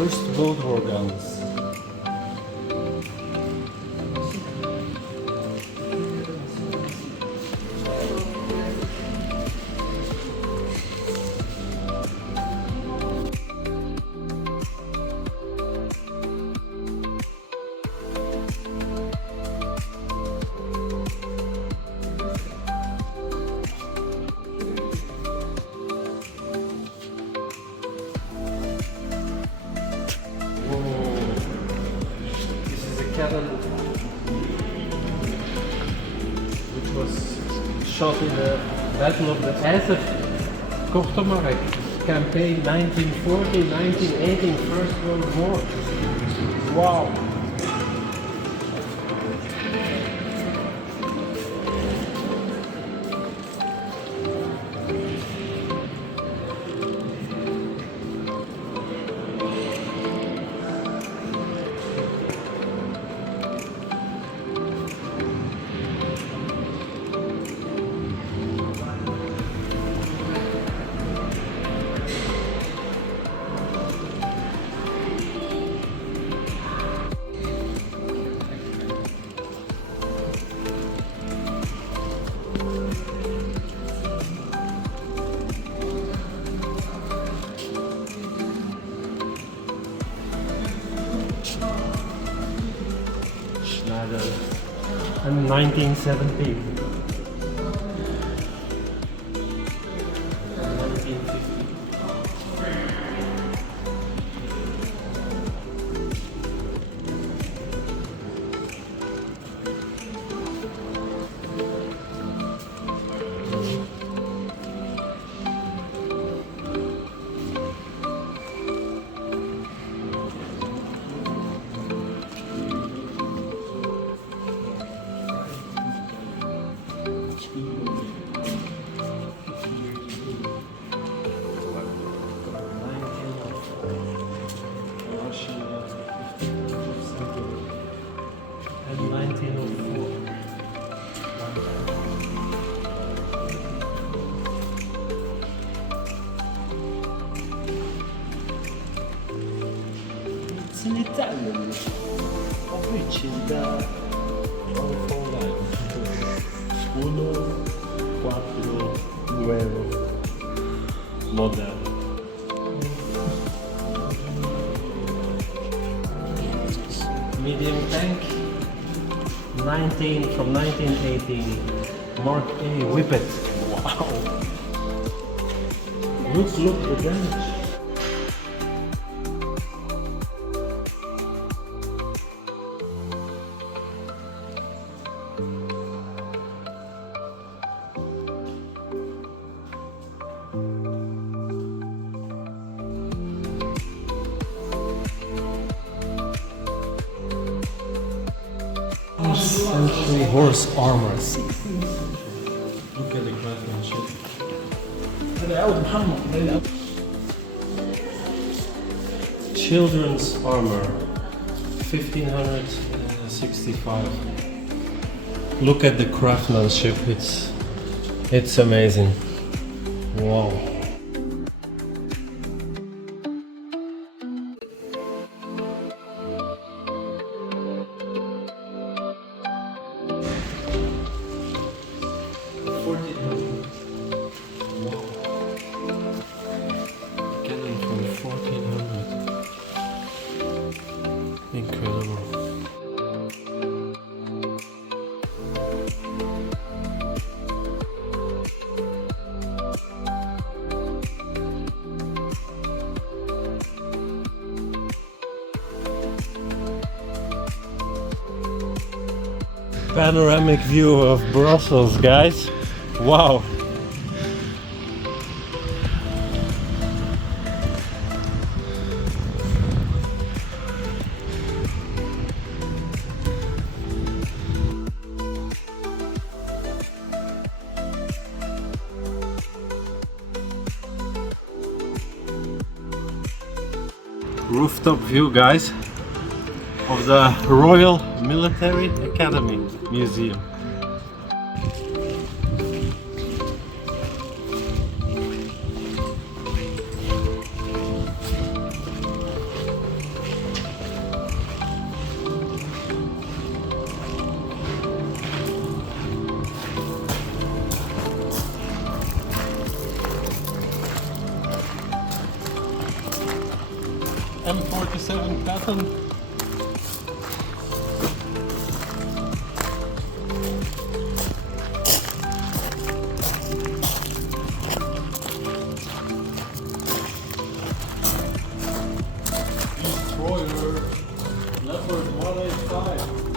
First boat organs. Cabin, which was shot in the Battle of the Kortemark campaign 1914-1918, First World War. Wow! And 1917. 1950. It's in Italian. Which is the 149. Modern. Medium tank. 19 from 1918. Mark A. Whippet. Wow. Look the damage. Century horse armor. Look at the craftsmanship. Children's armor, 1565. Look at the craftsmanship. It's amazing. Wow. Incredible. Panoramic view of Brussels, guys. Wow. Rooftop view, guys, of the Royal Military Academy Museum. Destroyer, Leopard 185.